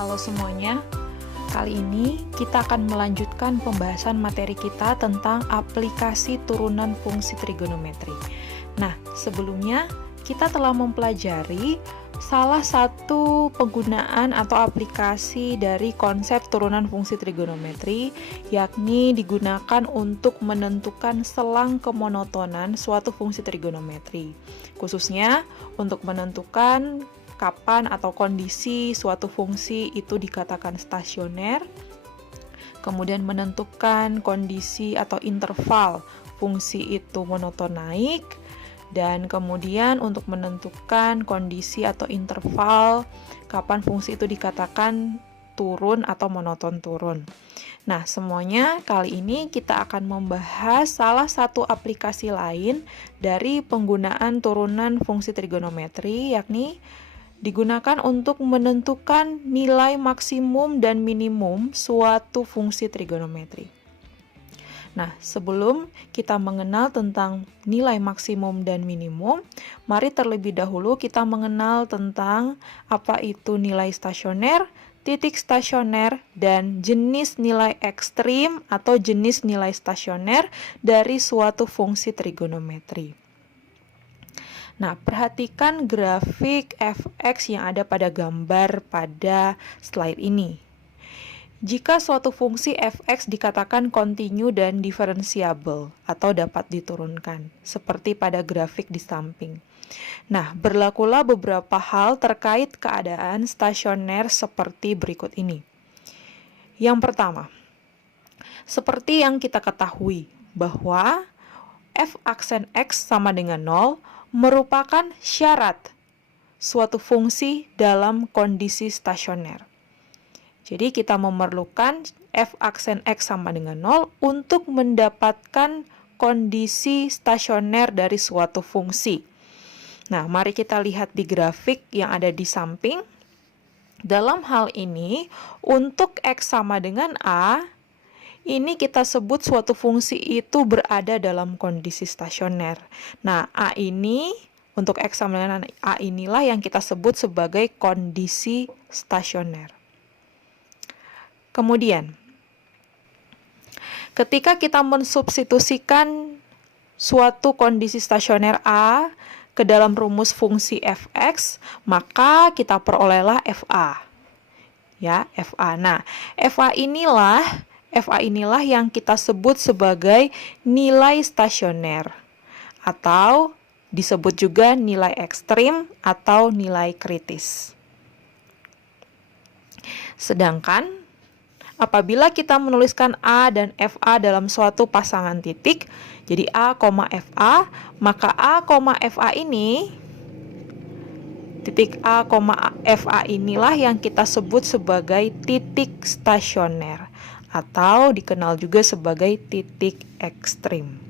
Halo semuanya, kali ini kita akan melanjutkan pembahasan materi kita tentang aplikasi turunan fungsi trigonometri. Nah, sebelumnya kita telah mempelajari salah satu penggunaan atau aplikasi dari konsep turunan fungsi trigonometri, yakni digunakan untuk menentukan selang kemonotonan suatu fungsi trigonometri, khususnya untuk menentukan kapan atau kondisi suatu fungsi itu dikatakan stasioner, kemudian menentukan kondisi atau interval fungsi itu monoton naik, dan kemudian untuk menentukan kondisi atau interval kapan fungsi itu dikatakan turun atau monoton turun. Nah, semuanya kali ini kita akan membahas salah satu aplikasi lain dari penggunaan turunan fungsi trigonometri, yakni digunakan untuk menentukan nilai maksimum dan minimum suatu fungsi trigonometri. Nah, sebelum kita mengenal tentang nilai maksimum dan minimum, mari terlebih dahulu kita mengenal tentang apa itu nilai stasioner, titik stasioner, dan jenis nilai ekstrim atau jenis nilai stasioner dari suatu fungsi trigonometri. Nah, perhatikan grafik fx yang ada pada gambar pada slide ini. Jika suatu fungsi fx dikatakan kontinu dan diferensiabel atau dapat diturunkan, seperti pada grafik di samping. Nah, berlakulah beberapa hal terkait keadaan stasioner seperti berikut ini. Yang pertama, seperti yang kita ketahui bahwa f aksen x sama dengan 0 merupakan syarat suatu fungsi dalam kondisi stasioner. Jadi kita memerlukan f aksen x sama dengan 0 untuk mendapatkan kondisi stasioner dari suatu fungsi. Nah, mari kita lihat di grafik yang ada di samping. Dalam hal ini, untuk x sama dengan a, ini kita sebut suatu fungsi itu berada dalam kondisi stasioner. Nah, A ini, untuk X sama dengan A inilah yang kita sebut sebagai kondisi stasioner. Kemudian, ketika kita mensubstitusikan suatu kondisi stasioner A ke dalam rumus fungsi fx, maka kita perolehlah fa. Ya, fa. Nah, fa inilah yang kita sebut sebagai nilai stasioner atau disebut juga nilai ekstrim atau nilai kritis. Sedangkan apabila kita menuliskan A dan FA dalam suatu pasangan titik, jadi A, FA, maka A, FA ini, titik A, FA inilah yang kita sebut sebagai titik stasioner atau dikenal juga sebagai titik ekstrim.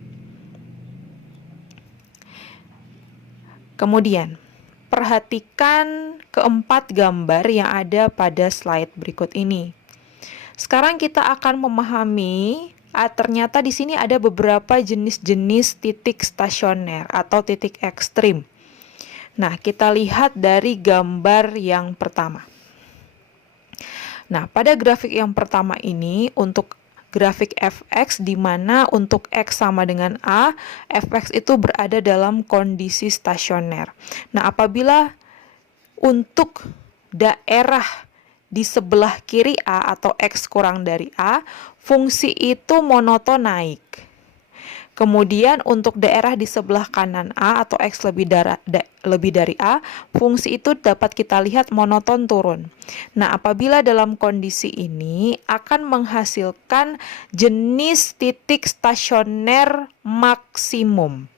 Kemudian, perhatikan keempat gambar yang ada pada slide berikut ini. Sekarang kita akan memahami, ternyata di sini ada beberapa jenis-jenis titik stasioner atau titik ekstrim. Nah, kita lihat dari gambar yang pertama. Nah, pada grafik yang pertama ini, untuk grafik fx, di mana untuk x sama dengan a, fx itu berada dalam kondisi stasioner. Nah, apabila untuk daerah di sebelah kiri a atau x kurang dari a, fungsi itu monoton naik. Kemudian untuk daerah di sebelah kanan A atau X lebih dari A, fungsi itu dapat kita lihat monoton turun. Nah, apabila dalam kondisi ini akan menghasilkan jenis titik stasioner maksimum.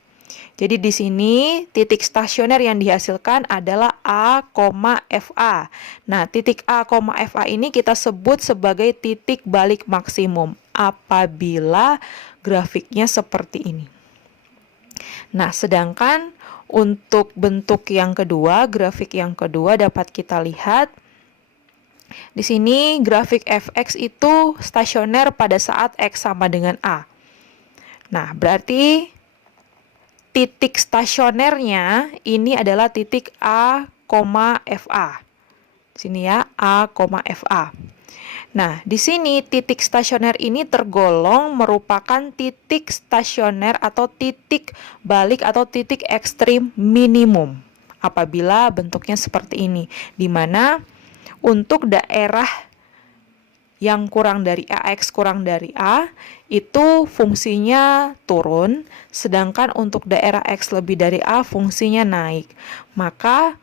Jadi di sini titik stasioner yang dihasilkan adalah A, FA. Nah, titik A, FA ini kita sebut sebagai titik balik maksimum apabila grafiknya seperti ini. Nah, sedangkan untuk bentuk yang kedua, grafik yang kedua dapat kita lihat di sini grafik fx itu stasioner pada saat x sama dengan a. Nah, berarti titik stasionernya ini adalah titik A, FA. Sini ya, A, FA. Nah, di sini titik stasioner ini tergolong merupakan titik stasioner atau titik balik atau titik ekstrim minimum apabila bentuknya seperti ini, di mana untuk daerah yang kurang dari A, X kurang dari A, itu fungsinya turun, sedangkan untuk daerah X lebih dari A, fungsinya naik. Maka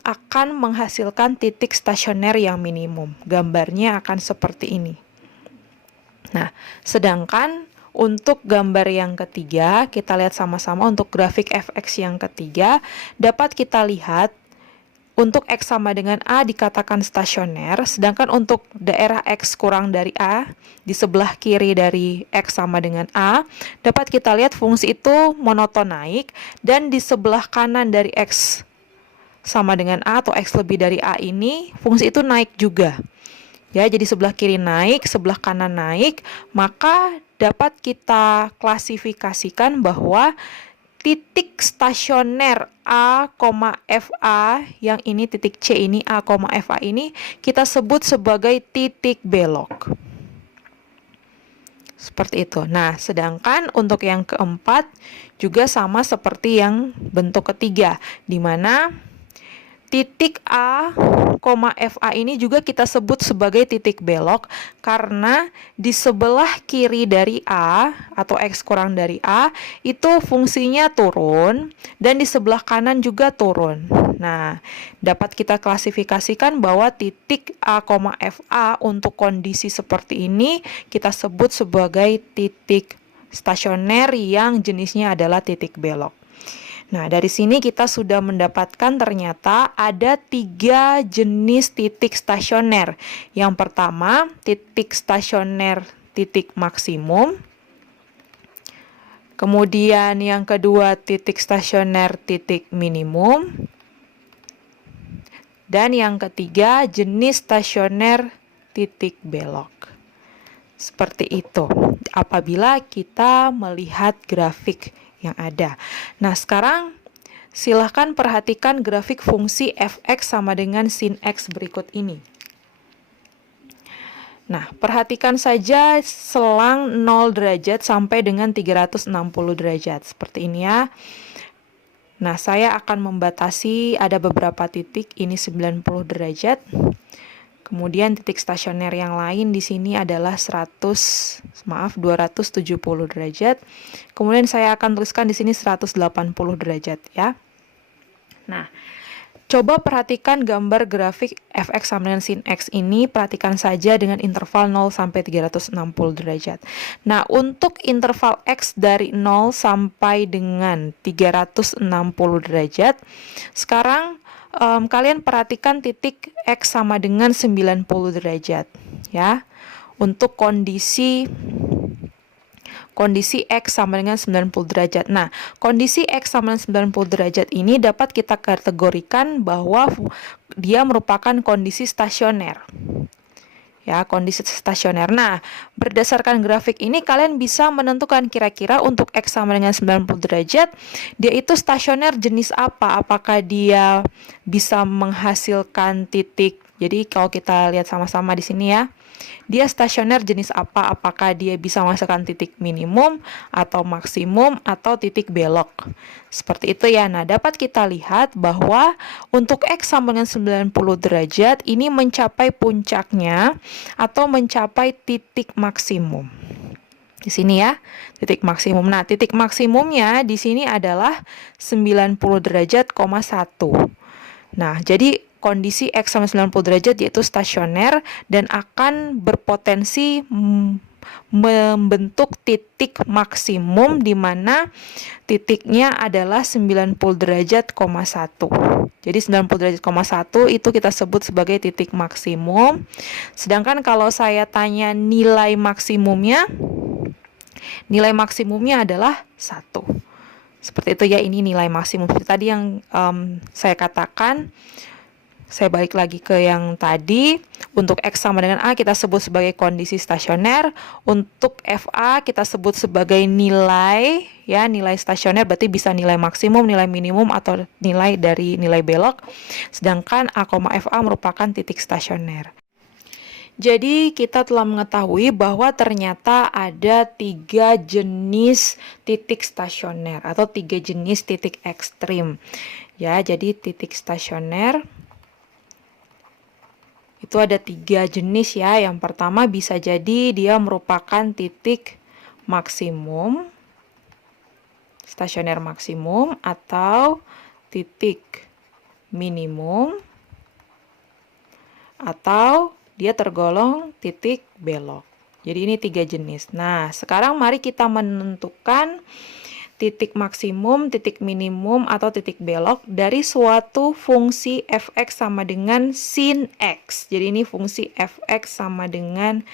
akan menghasilkan titik stasioner yang minimum. Gambarnya akan seperti ini. Nah, sedangkan untuk gambar yang ketiga, kita lihat sama-sama untuk grafik fx yang ketiga, dapat kita lihat untuk X sama dengan A dikatakan stasioner, sedangkan untuk daerah X kurang dari A, di sebelah kiri dari X sama dengan A, dapat kita lihat fungsi itu monoton naik, dan di sebelah kanan dari X sama dengan A atau X lebih dari A ini, fungsi itu naik juga. Ya, jadi sebelah kiri naik, sebelah kanan naik, maka dapat kita klasifikasikan bahwa titik stasioner A, FA, yang ini titik C ini, A, FA ini, kita sebut sebagai titik belok. Seperti itu. Nah, sedangkan untuk yang keempat juga sama seperti yang bentuk ketiga, di mana titik A, FA ini juga kita sebut sebagai titik belok karena di sebelah kiri dari A atau X kurang dari A itu fungsinya turun dan di sebelah kanan juga turun. Nah, dapat kita klasifikasikan bahwa titik A, FA untuk kondisi seperti ini kita sebut sebagai titik stasioner yang jenisnya adalah titik belok. Nah, dari sini kita sudah mendapatkan ternyata ada 3 jenis titik stasioner. Yang pertama, titik stasioner titik maksimum. Kemudian yang kedua, titik stasioner titik minimum. Dan yang ketiga, jenis stasioner titik belok. Seperti itu, apabila kita melihat grafik yang ada. Nah, sekarang silahkan perhatikan grafik fungsi fx sama dengan sin x berikut ini. Nah, perhatikan saja selang 0 derajat sampai dengan 360 derajat. Seperti ini ya. Nah, saya akan membatasi ada beberapa titik, ini 90 derajat. Kemudian titik stasioner yang lain di sini adalah 270 derajat. Kemudian saya akan tuliskan di sini 180 derajat ya. Nah, coba perhatikan gambar grafik fx sama dengan sin x ini, perhatikan saja dengan interval 0 sampai 360 derajat. Nah, untuk interval x dari 0 sampai dengan 360 derajat, sekarang kalian perhatikan titik X sama dengan 90 derajat ya. Untuk kondisi X sama dengan 90 derajat. Nah, kondisi X sama dengan 90 derajat ini dapat kita kategorikan bahwa dia merupakan kondisi stasioner. Ya, kondisi stasioner. Nah, berdasarkan grafik ini kalian bisa menentukan kira-kira untuk X sama dengan 90 derajat, dia itu stasioner jenis apa? Apakah dia bisa menghasilkan titik? Jadi kalau kita lihat sama-sama di sini ya, dia stasioner jenis apa? Apakah dia bisa menghasilkan titik minimum atau maksimum atau titik belok? Seperti itu ya. Nah, dapat kita lihat bahwa untuk X sama dengan 90 derajat ini mencapai puncaknya atau mencapai titik maksimum. Di sini ya, titik maksimum. Nah, titik maksimumnya di sini adalah 90 derajat, 1. Nah, jadi kondisi X sama 90 derajat yaitu stasioner dan akan berpotensi membentuk titik maksimum di mana titiknya adalah 90 derajat, 1. Jadi 90 derajat, 1 itu kita sebut sebagai titik maksimum. Sedangkan kalau saya tanya nilai maksimumnya adalah 1. Seperti itu ya, ini nilai maksimum. Seperti tadi yang saya katakan, saya balik lagi ke yang tadi, Untuk X sama dengan A kita sebut sebagai kondisi stasioner. Untuk FA kita sebut sebagai nilai, ya, nilai stasioner berarti bisa nilai maksimum, nilai minimum, atau nilai dari nilai belok. Sedangkan A, FA merupakan titik stasioner. Jadi kita telah mengetahui bahwa ternyata ada 3 jenis titik stasioner atau 3 jenis titik ekstrim. Ya, jadi titik stasioner itu ada 3 jenis ya. Yang pertama bisa jadi dia merupakan titik maksimum, stasioner maksimum, atau titik minimum, atau dia tergolong titik belok. Jadi ini 3 jenis. Nah, sekarang mari kita menentukan titik maksimum, titik minimum, atau titik belok dari suatu fungsi fx sama dengan sin x. Jadi ini fungsi fx sama dengan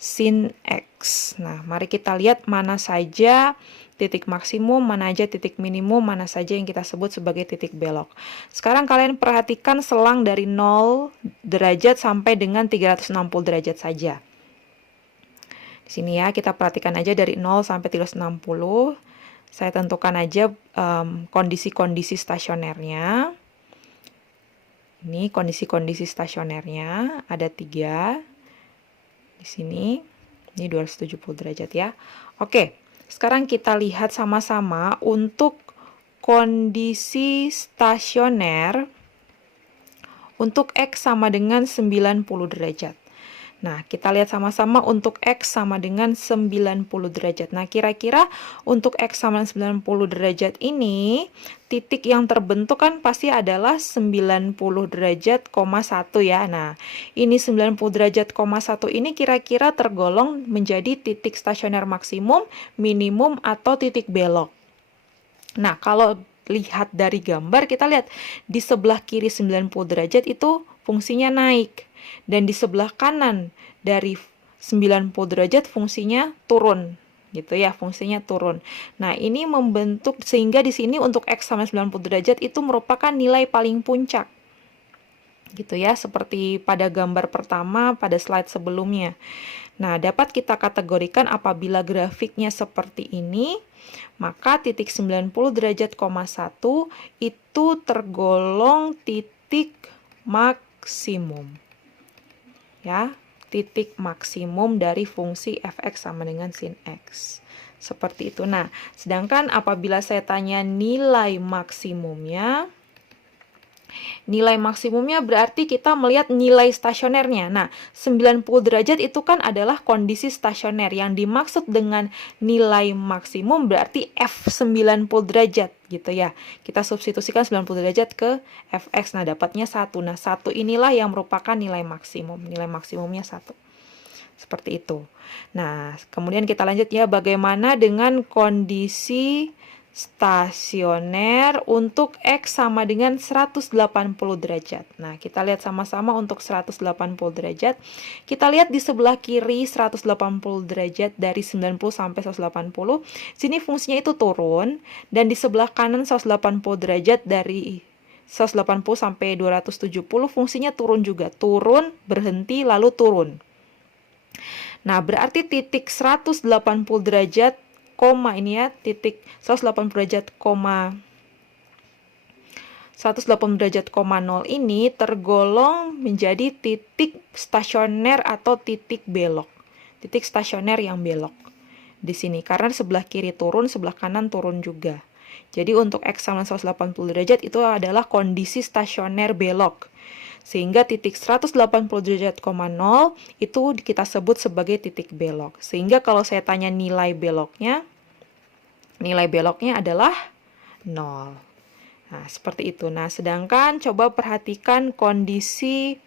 sin x. Nah, mari kita lihat mana saja titik maksimum, mana aja titik minimum, mana saja yang kita sebut sebagai titik belok. Sekarang kalian perhatikan selang dari 0 derajat sampai dengan 360 derajat saja. Di sini ya, kita perhatikan aja dari 0 sampai 360. Saya tentukan aja kondisi-kondisi stasionernya. Ini kondisi-kondisi stasionernya, ada 3. Di sini, ini 270 derajat ya. Oke. Sekarang kita lihat sama-sama untuk kondisi stasioner untuk X sama dengan 90 derajat. Nah, kita lihat sama-sama untuk X sama dengan 90 derajat. Nah, kira-kira untuk X sama dengan 90 derajat ini, titik yang terbentuk kan pasti adalah 90 derajat, 1 ya. Nah, ini 90 derajat, 1 ini kira-kira tergolong menjadi titik stasioner maksimum, minimum, atau titik belok. Nah, kalau lihat dari gambar, kita lihat di sebelah kiri 90 derajat itu fungsinya naik. Dan di sebelah kanan dari 90 derajat fungsinya turun, gitu ya, fungsinya turun. Nah, ini membentuk sehingga di sini untuk X sama 90 derajat itu merupakan nilai paling puncak. Gitu ya, seperti pada gambar pertama pada slide sebelumnya. Nah, dapat kita kategorikan apabila grafiknya seperti ini, maka titik 90 derajat, 1 itu tergolong titik maksimum. Ya, titik maksimum dari fungsi fx sama dengan sin x. Seperti itu. Nah, sedangkan apabila saya tanya nilai maksimumnya berarti kita melihat nilai stasionernya. Nah, 90 derajat itu kan adalah kondisi stasioner. Yang dimaksud dengan nilai maksimum berarti F90 derajat gitu ya. Kita substitusikan 90 derajat ke Fx. Nah, dapatnya 1. Nah, 1 inilah yang merupakan nilai maksimum. Nilai maksimumnya 1. Seperti itu. Nah, kemudian kita lanjut ya, bagaimana dengan kondisi stasioner untuk X sama dengan 180 derajat. Nah, kita lihat sama-sama untuk 180 derajat. Kita lihat di sebelah kiri 180 derajat dari 90 sampai 180. Sini fungsinya itu turun. Dan di sebelah kanan 180 derajat dari 180 sampai 270 fungsinya turun juga. Turun, berhenti, lalu turun. Nah, berarti titik 180 derajat koma ini ya, titik 180 derajat, 180 derajat, 0 ini tergolong menjadi titik stasioner atau titik belok. Titik stasioner yang belok di sini karena sebelah kiri turun, sebelah kanan turun juga. Jadi untuk X sama 180 derajat itu adalah kondisi stasioner belok. Sehingga titik 180 derajat, 0 itu kita sebut sebagai titik belok. Sehingga kalau saya tanya nilai beloknya adalah 0. Nah, seperti itu. Nah, sedangkan coba perhatikan kondisi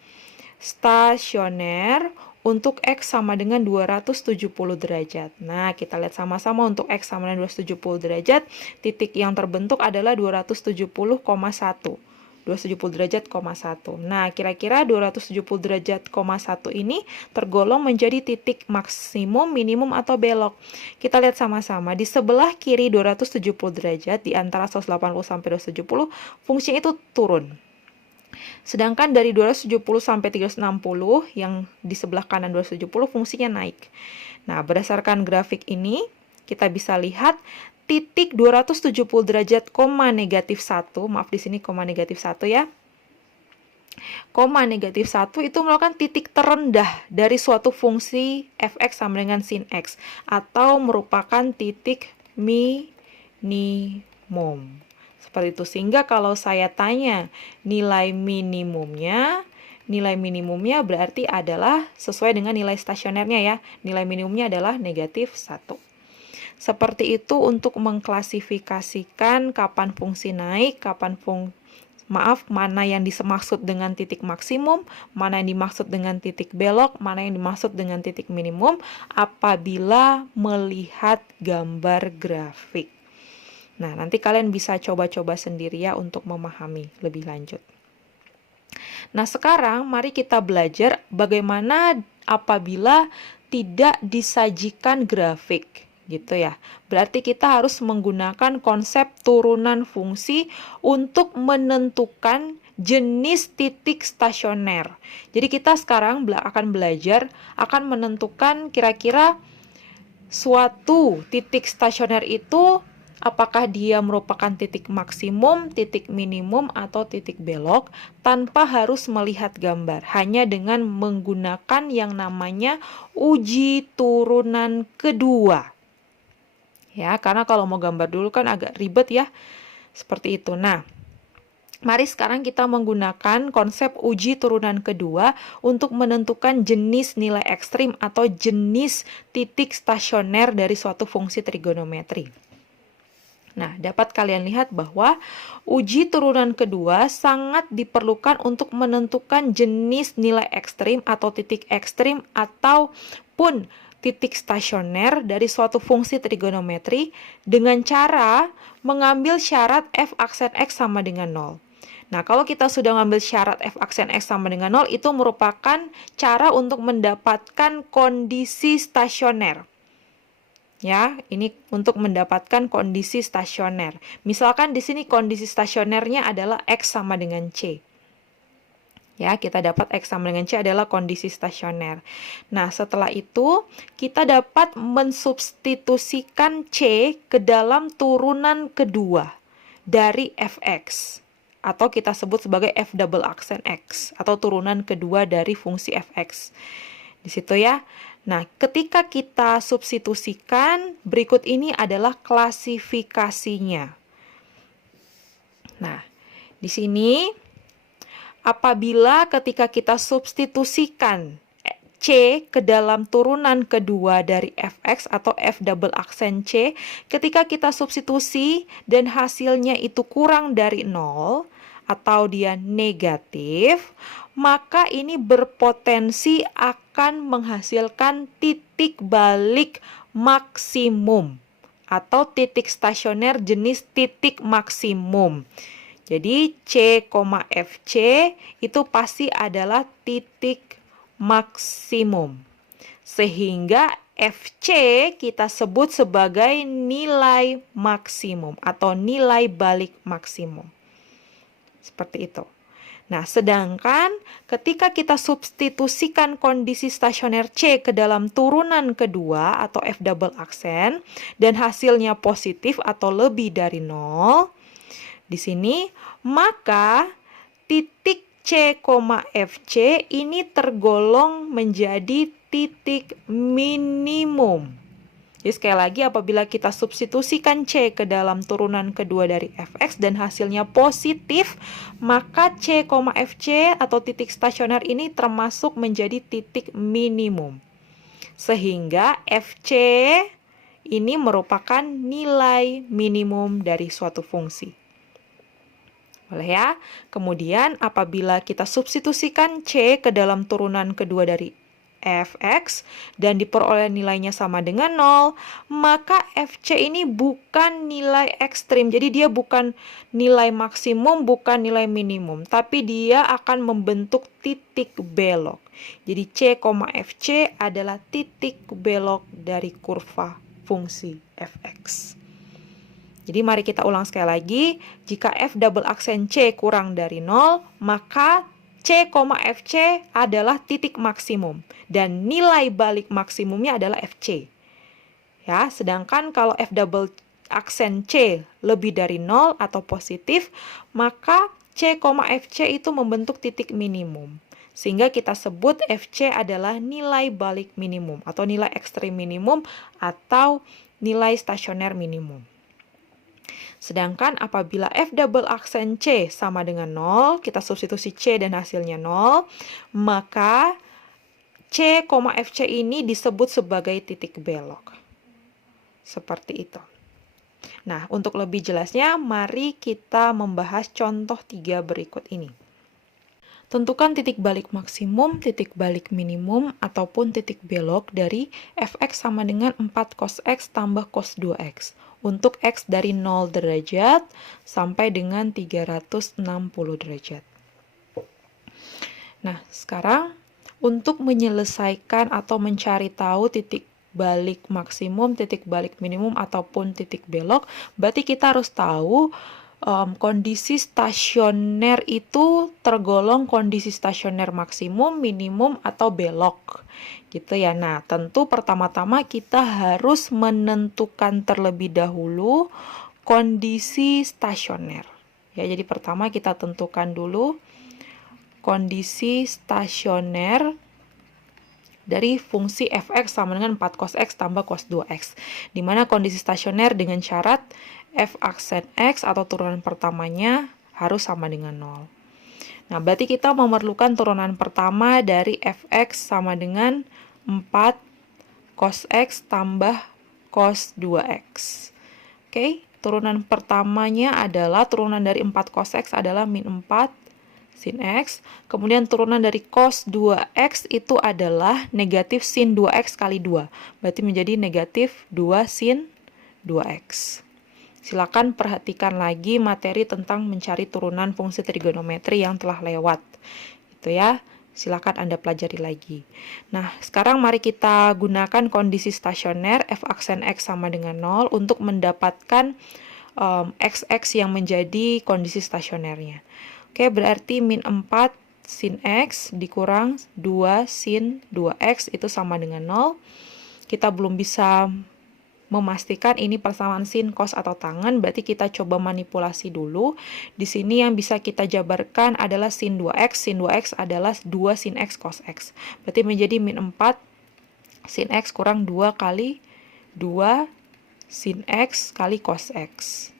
stasioner untuk X sama dengan 270 derajat. Nah, kita lihat sama-sama untuk X sama dengan 270 derajat, titik yang terbentuk adalah 270,1. 270 derajat, 1. Nah, kira-kira 270 derajat, 1 ini tergolong menjadi titik maksimum, minimum, atau belok. Kita lihat sama-sama. Di sebelah kiri 270 derajat, di antara 180 sampai 270, fungsinya itu turun. Sedangkan dari 270 sampai 360 yang di sebelah kanan 270 fungsinya naik. Nah, berdasarkan grafik ini kita bisa lihat titik 270 derajat koma negatif 1, maaf di sini koma negatif 1 ya. Koma negatif 1 itu merupakan titik terendah dari suatu fungsi fx sama dengan sin x, atau merupakan titik minimum. Seperti itu, sehingga kalau saya tanya nilai minimumnya berarti adalah sesuai dengan nilai stasionernya ya. Nilai minimumnya adalah negatif 1. Seperti itu untuk mengklasifikasikan kapan fungsi naik, mana yang dimaksud dengan titik maksimum, mana yang dimaksud dengan titik belok, mana yang dimaksud dengan titik minimum apabila melihat gambar grafik. Nah, nanti kalian bisa coba-coba sendiri ya untuk memahami lebih lanjut. Nah, sekarang mari kita belajar bagaimana apabila tidak disajikan grafik. Gitu ya. Berarti kita harus menggunakan konsep turunan fungsi untuk menentukan jenis titik stasioner. Jadi kita sekarang akan belajar, akan menentukan kira-kira suatu titik stasioner itu apakah dia merupakan titik maksimum, titik minimum, atau titik belok tanpa harus melihat gambar. Hanya dengan menggunakan yang namanya uji turunan kedua. Ya, karena kalau mau gambar dulu kan agak ribet ya. Seperti itu. Nah, mari sekarang kita menggunakan konsep uji turunan kedua untuk menentukan jenis nilai ekstrim atau jenis titik stasioner dari suatu fungsi trigonometri. Nah, dapat kalian lihat bahwa uji turunan kedua sangat diperlukan untuk menentukan jenis nilai ekstrim atau titik ekstrim ataupun titik stasioner dari suatu fungsi trigonometri dengan cara mengambil syarat f aksen x sama dengan 0. Nah, kalau kita sudah mengambil syarat f aksen x sama dengan 0, itu merupakan cara untuk mendapatkan kondisi stasioner. Ya, ini untuk mendapatkan kondisi stasioner. Misalkan di sini kondisi stasionernya adalah x sama dengan c. Ya, kita dapat X sama dengan C adalah kondisi stasioner. Nah, setelah itu kita dapat mensubstitusikan C ke dalam turunan kedua dari Fx. Atau kita sebut sebagai F double aksen X. Atau turunan kedua dari fungsi Fx. Di situ ya. Nah, ketika kita substitusikan, berikut ini adalah klasifikasinya. Nah, di sini apabila ketika kita substitusikan C ke dalam turunan kedua dari Fx atau F double aksen C, ketika kita substitusi dan hasilnya itu kurang dari 0 atau dia negatif, maka ini berpotensi akan menghasilkan titik balik maksimum atau titik stasioner jenis titik maksimum. Jadi C, FC itu pasti adalah titik maksimum. Sehingga FC kita sebut sebagai nilai maksimum atau nilai balik maksimum. Seperti itu. Nah, sedangkan ketika kita substitusikan kondisi stasioner C ke dalam turunan kedua atau F double aksen dan hasilnya positif atau lebih dari 0, di sini, maka titik C, FC ini tergolong menjadi titik minimum. Jadi sekali lagi apabila kita substitusikan C ke dalam turunan kedua dari Fx dan hasilnya positif, maka C, FC atau titik stasioner ini termasuk menjadi titik minimum. Sehingga FC ini merupakan nilai minimum dari suatu fungsi. Boleh ya? Kemudian apabila kita substitusikan C ke dalam turunan kedua dari Fx dan diperoleh nilainya sama dengan 0, maka Fc ini bukan nilai ekstrim. Jadi dia bukan nilai maksimum, bukan nilai minimum, tapi dia akan membentuk titik belok. Jadi C, Fc adalah titik belok dari kurva fungsi Fx. Jadi mari kita ulang sekali lagi. Jika f double aksen C kurang dari 0, maka C, FC adalah titik maksimum. Dan nilai balik maksimumnya adalah FC. Ya, sedangkan kalau f double aksen C lebih dari 0 atau positif, maka C, FC itu membentuk titik minimum. Sehingga kita sebut FC adalah nilai balik minimum atau nilai ekstrim minimum atau nilai stasioner minimum. Sedangkan apabila f double aksen C sama dengan 0, kita substitusi C dan hasilnya 0, maka C, FC ini disebut sebagai titik belok. Seperti itu. Nah, untuk lebih jelasnya, mari kita membahas contoh 3 berikut ini. Tentukan titik balik maksimum, titik balik minimum, ataupun titik belok dari fx sama dengan 4 cos x tambah cos 2x untuk x dari 0 derajat sampai dengan 360 derajat. Nah, sekarang untuk menyelesaikan atau mencari tahu titik balik maksimum, titik balik minimum, ataupun titik belok, berarti kita harus tahu kondisi stasioner itu tergolong kondisi stasioner maksimum, minimum, atau belok gitu ya. Nah, tentu pertama-tama kita harus menentukan terlebih dahulu kondisi stasioner. Ya, jadi pertama kita tentukan dulu kondisi stasioner dari fungsi fx sama dengan 4 cos x tambah cos 2x. Di mana kondisi stasioner dengan syarat f aksen x atau turunan pertamanya harus sama dengan 0. Nah, berarti kita memerlukan turunan pertama dari fx sama dengan 4 cos x tambah cos 2x. Oke, turunan pertamanya adalah turunan dari 4 cos x adalah min 4 sin x. Kemudian turunan dari cos 2x itu adalah negatif sin 2x kali 2. Berarti menjadi negatif 2 sin 2x. Silakan perhatikan lagi materi tentang mencari turunan fungsi trigonometri yang telah lewat. Gitu ya. Silakan Anda pelajari lagi. Nah, sekarang mari kita gunakan kondisi stasioner f aksen x sama dengan 0 untuk mendapatkan xx yang menjadi kondisi stasionernya. Oke, berarti min 4 sin x dikurang 2 sin 2x itu sama dengan 0. Kita belum bisa memastikan ini persamaan sin, cos, atau tangen, berarti kita coba manipulasi dulu. Di sini yang bisa kita jabarkan adalah sin 2x. Sin 2x adalah 2 sin x cos x. Berarti menjadi min 4 sin x kurang 2 kali 2 sin x kali cos x.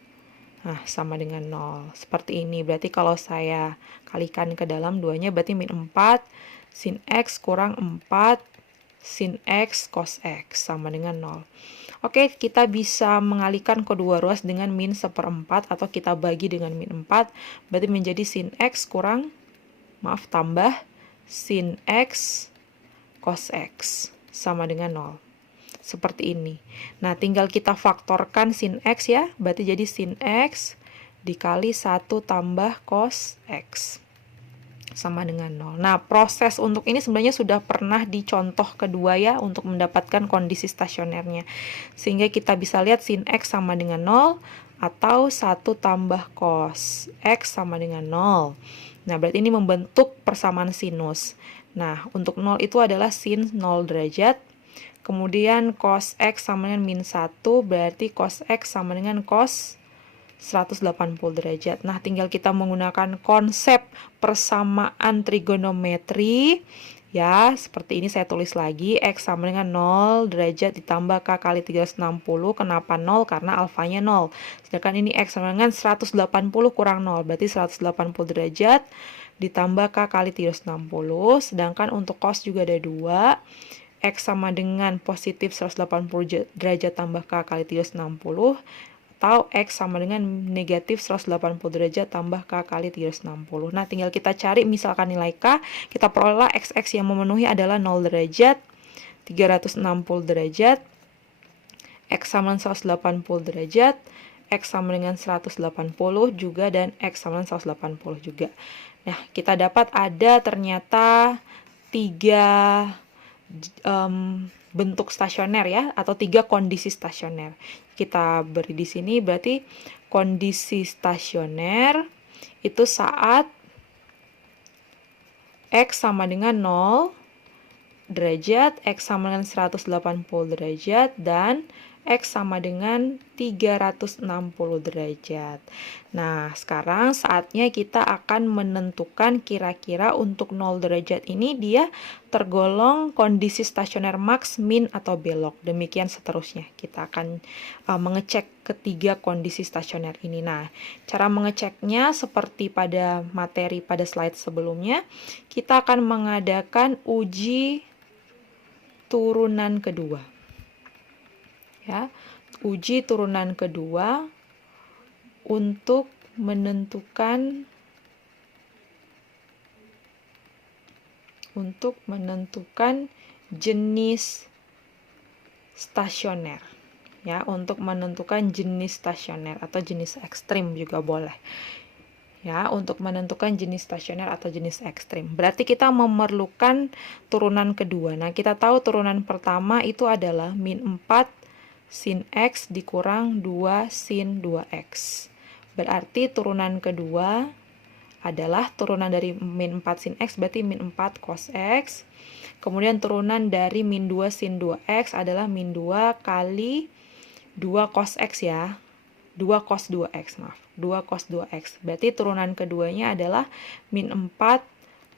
Nah, sama dengan 0. Seperti ini. Berarti kalau saya kalikan ke dalam duanya, berarti min 4 sin x kurang 4 sin x cos x sama dengan 0. Oke, kita bisa mengalihkan kedua ruas dengan min 1/4 atau kita bagi dengan min 4. Berarti menjadi sin x kurang, tambah sin x cos x sama dengan 0. Seperti ini. Nah, tinggal kita faktorkan sin x ya. Berarti jadi sin x dikali 1 tambah cos x sama dengan 0. Nah, proses untuk ini sebenarnya sudah pernah di contoh kedua ya, untuk mendapatkan kondisi stasionernya. Sehingga kita bisa lihat sin x sama dengan 0 atau 1 tambah cos x sama dengan 0. Nah, berarti ini membentuk persamaan sinus. Nah, untuk 0 itu adalah sin 0 derajat. Kemudian cos x sama dengan min 1, berarti cos x sama dengan cos 180 derajat. Nah, tinggal kita menggunakan konsep persamaan trigonometri. Ya, seperti ini saya tulis lagi. X sama dengan 0 derajat ditambah K kali 360. Kenapa 0? Karena alfanya 0. Sedangkan ini X sama dengan 180 kurang 0. Berarti 180 derajat ditambah K kali 360. Sedangkan untuk cos juga ada 2. X sama dengan positif 180 derajat tambah K kali 360. Atau X sama dengan negatif 180 derajat tambah K kali 360. Nah, tinggal kita cari misalkan nilai K. Kita peroleh XX yang memenuhi adalah 0 derajat, 360 derajat, X sama dengan 180 derajat, X sama dengan 180 juga, dan X sama dengan 180 juga. Nah, kita dapat ada ternyata 3 bentuk stasioner ya, atau 3 kondisi stasioner. Kita beri di sini berarti kondisi stasioner itu saat X sama dengan 0 derajat, X sama dengan 180 derajat, dan X sama dengan 360 derajat. Nah, sekarang saatnya kita akan menentukan kira-kira untuk 0 derajat ini dia tergolong kondisi stasioner max, min, atau belok. Demikian seterusnya. Kita akan mengecek ketiga kondisi stasioner ini. Nah, cara mengeceknya seperti pada materi pada slide sebelumnya, kita akan mengadakan uji turunan kedua. Ya, uji turunan kedua untuk menentukan jenis stasioner. Ya, untuk menentukan jenis stasioner atau jenis ekstrim juga boleh. Ya, untuk menentukan jenis stasioner atau jenis ekstrim. Berarti kita memerlukan turunan kedua. Nah, kita tahu turunan pertama itu adalah min 4 sin X dikurang 2 sin 2X. Berarti turunan kedua adalah turunan dari min 4 sin X, berarti min 4 cos X. Kemudian turunan dari min 2 sin 2X adalah min 2 kali 2 cos X ya. 2 cos 2X, maaf. 2 cos 2X. Berarti turunan keduanya adalah min 4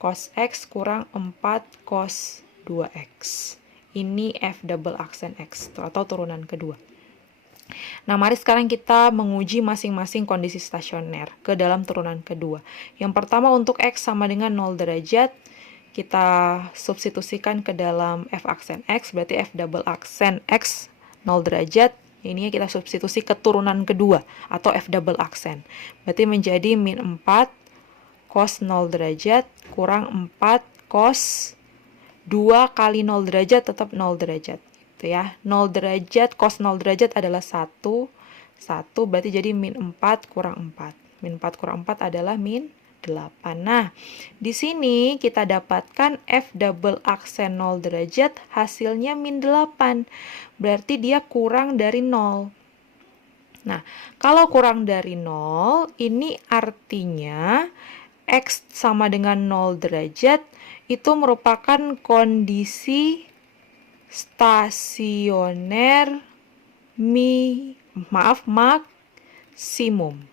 cos X kurang 4 cos 2X. Ini F double aksen X atau turunan kedua. Nah, mari sekarang kita menguji masing-masing kondisi stasioner ke dalam turunan kedua. Yang pertama untuk X sama dengan 0 derajat, kita substitusikan ke dalam F aksen X, berarti F double aksen X 0 derajat. Ini kita substitusi ke turunan kedua atau F double aksen. Berarti menjadi min 4 cos 0 derajat kurang 4 cos 2 kali 0 derajat tetap 0 derajat. Gitu ya. 0 derajat, cos 0 derajat adalah 1. 1 berarti jadi min 4 kurang 4. Min 4 kurang 4 adalah min 8. Nah, di sini kita dapatkan F double aksen 0 derajat hasilnya min 8. Berarti dia kurang dari 0. Nah, kalau kurang dari 0, ini artinya X sama dengan 0 derajat itu merupakan kondisi stasioner maksimum.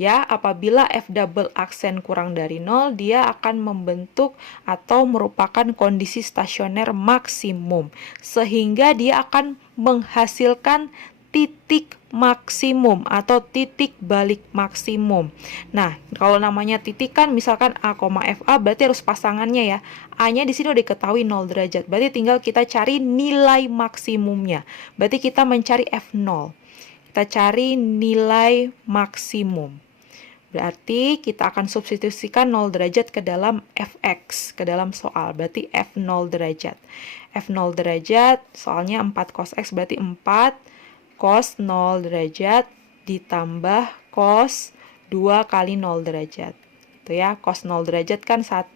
Ya, apabila F double aksen kurang dari 0, dia akan membentuk atau merupakan kondisi stasioner maksimum. Sehingga dia akan menghasilkan titik maksimum atau titik balik maksimum. Nah, kalau namanya titik kan misalkan A, FA berarti harus pasangannya ya. A-nya di sini udah diketahui 0 derajat. Berarti tinggal kita cari nilai maksimumnya. Berarti kita mencari F0. Kita cari nilai maksimum. Berarti kita akan substitusikan 0 derajat ke dalam Fx, ke dalam soal. Berarti F0 derajat. F0 derajat, soalnya 4 cos X berarti 4 cos 0 derajat ditambah cos 2 kali 0 derajat. Itu ya, cos 0 derajat kan 1.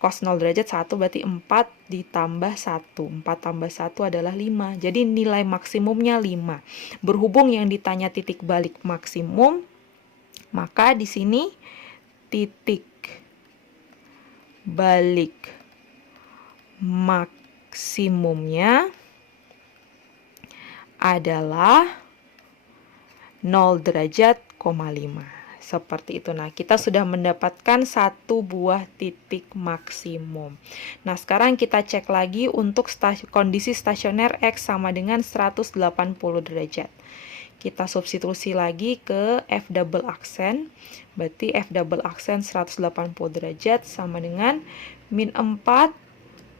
Cos 0 derajat 1 berarti 4 ditambah 1. 4 tambah 1 adalah 5. Jadi nilai maksimumnya 5. Berhubung yang ditanya titik balik maksimum, maka di sini titik balik maksimumnya adalah 0 derajat, 5. Seperti itu. Nah, kita sudah mendapatkan satu buah titik maksimum. Nah, sekarang kita cek lagi untuk kondisi stasioner X sama dengan 180 derajat. Kita substitusi lagi ke F double aksen. Berarti F double aksen 180 derajat sama dengan min 4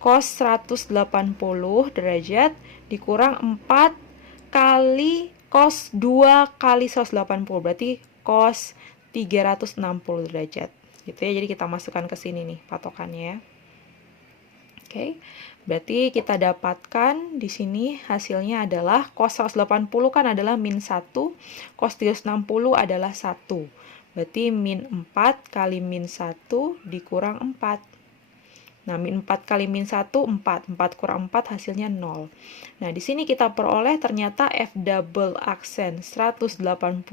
cos 180 derajat dikurang 4 kali cos 2 kali 180, berarti cos 360 derajat. Gitu ya, jadi kita masukkan ke sini nih patokannya ya. Oke. Berarti kita dapatkan di sini hasilnya adalah cos 180 kan adalah min 1, cos 360 adalah 1. Berarti min 4 kali min 1 dikurang 4. Nah, min 4 kali min 1, 4. 4 kurang 4 hasilnya 0. Nah, di sini kita peroleh ternyata F double aksen 180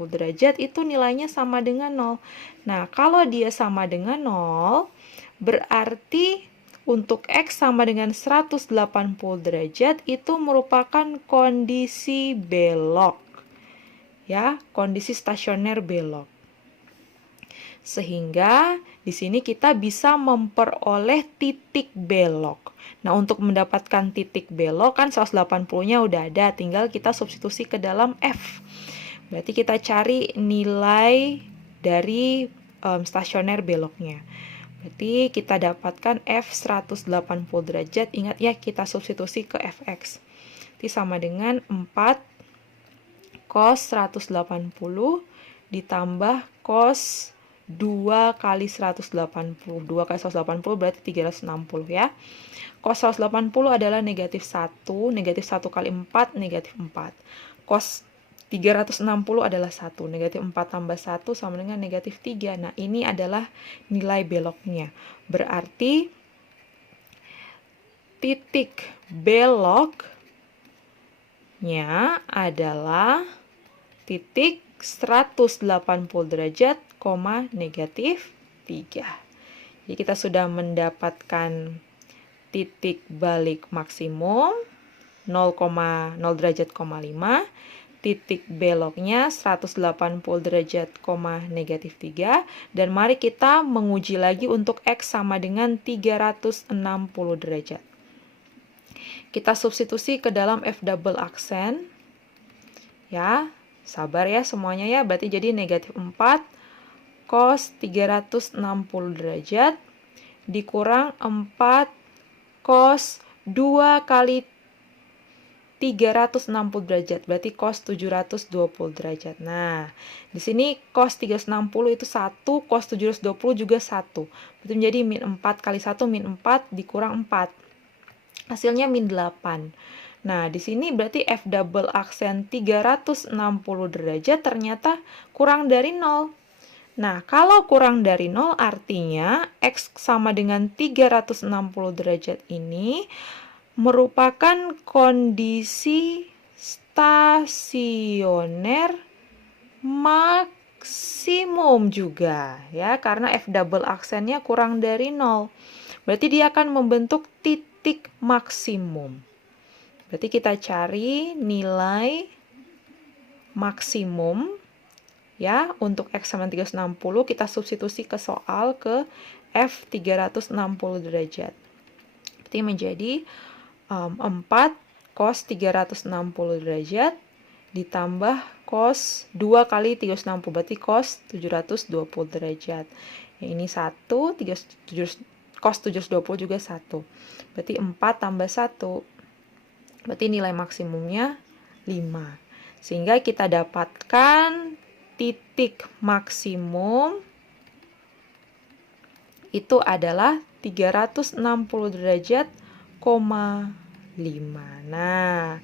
derajat itu nilainya sama dengan 0. Nah, kalau dia sama dengan 0, berarti untuk X sama dengan 180 derajat itu merupakan kondisi belok. Ya, kondisi stasioner belok. Sehingga di sini kita bisa memperoleh titik belok. Nah, untuk mendapatkan titik belok kan 180-nya udah ada, tinggal kita substitusi ke dalam F. Berarti kita cari nilai dari stasioner beloknya. Berarti kita dapatkan F 180 derajat. Ingat ya, kita substitusi ke Fx. Itu sama dengan 4 cos 180 ditambah cos 2 kali 180. 2 kali 180 berarti 360 ya. Cos 180 adalah negatif 1. Negatif 1 kali 4, negatif 4. Cos 360 adalah 1. Negatif 4 tambah 1 sama dengan negatif 3. Nah, ini adalah nilai beloknya. Berarti titik beloknya adalah titik 180 derajat, negatif 3. Jadi kita sudah mendapatkan titik balik maksimum 0,0 derajat, 5. Titik beloknya 180 derajat, negatif 3. Dan mari kita menguji lagi untuk X sama dengan 360 derajat. Kita substitusi ke dalam F double aksen. Ya, sabar ya semuanya ya. Berarti jadi negatif 4 cos 360 derajat dikurang 4 cos 2 kali 360 derajat. Berarti cos 720 derajat. Nah, di sini cos 360 itu 1, cos 720 juga 1. Berarti menjadi min 4 kali 1 min 4 dikurang 4. Hasilnya min 8. Nah, di sini berarti F double aksen 360 derajat ternyata kurang dari 0. Nah, kalau kurang dari 0 artinya X sama dengan 360 derajat ini merupakan kondisi stasioner maksimum juga ya, karena F double aksennya kurang dari 0. Berarti dia akan membentuk titik maksimum. Berarti kita cari nilai maksimum ya, untuk X sama 360 kita substitusi ke soal ke F 360 derajat. Berarti menjadi 4 cos 360 derajat ditambah cos 2 kali 360 berarti cos 720 derajat. Yang ini 1, cos 720 juga 1. Berarti 4 tambah 1. Berarti nilai maksimumnya 5. Sehingga kita dapatkan titik maksimum itu adalah 360 derajat, 5. Nah,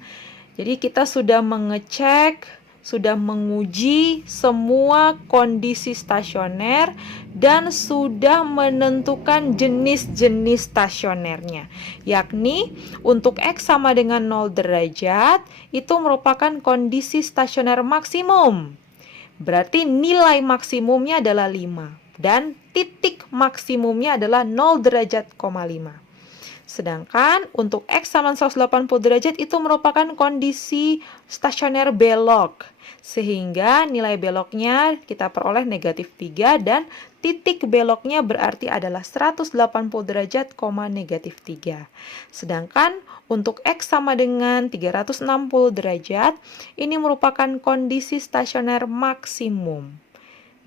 jadi kita sudah mengecek, sudah menguji semua kondisi stasioner dan sudah menentukan jenis-jenis stasionernya. Yakni untuk X sama dengan 0 derajat itu merupakan kondisi stasioner maksimum. Berarti nilai maksimumnya adalah 5. Dan titik maksimumnya adalah 0 derajat, 5. Sedangkan untuk X sama 180 derajat itu merupakan kondisi stasioner belok. Sehingga nilai beloknya kita peroleh negatif 3 dan titik beloknya berarti adalah 180 derajat, negatif 3. Sedangkan untuk X sama dengan 360 derajat, ini merupakan kondisi stasioner maksimum.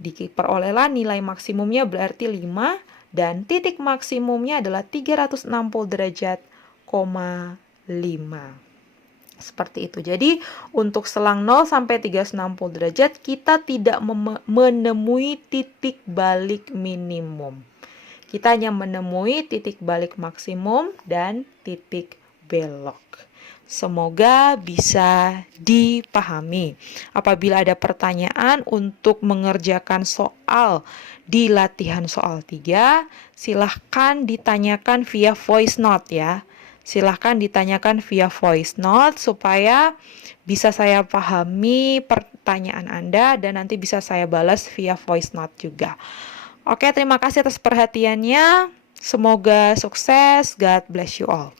Diperolehlah nilai maksimumnya berarti 5 dan titik maksimumnya adalah 360 derajat, 5. Seperti itu. Jadi untuk selang 0 sampai 360 derajat kita tidak menemui titik balik minimum. Kita hanya menemui titik balik maksimum dan titik belok. Semoga bisa dipahami. Apabila ada pertanyaan untuk mengerjakan soal di latihan soal 3, silahkan ditanyakan via voice note ya. Silahkan ditanyakan via voice note supaya bisa saya pahami pertanyaan Anda dan nanti bisa saya balas via voice note juga. Oke, terima kasih atas perhatiannya. Semoga sukses. God bless you all.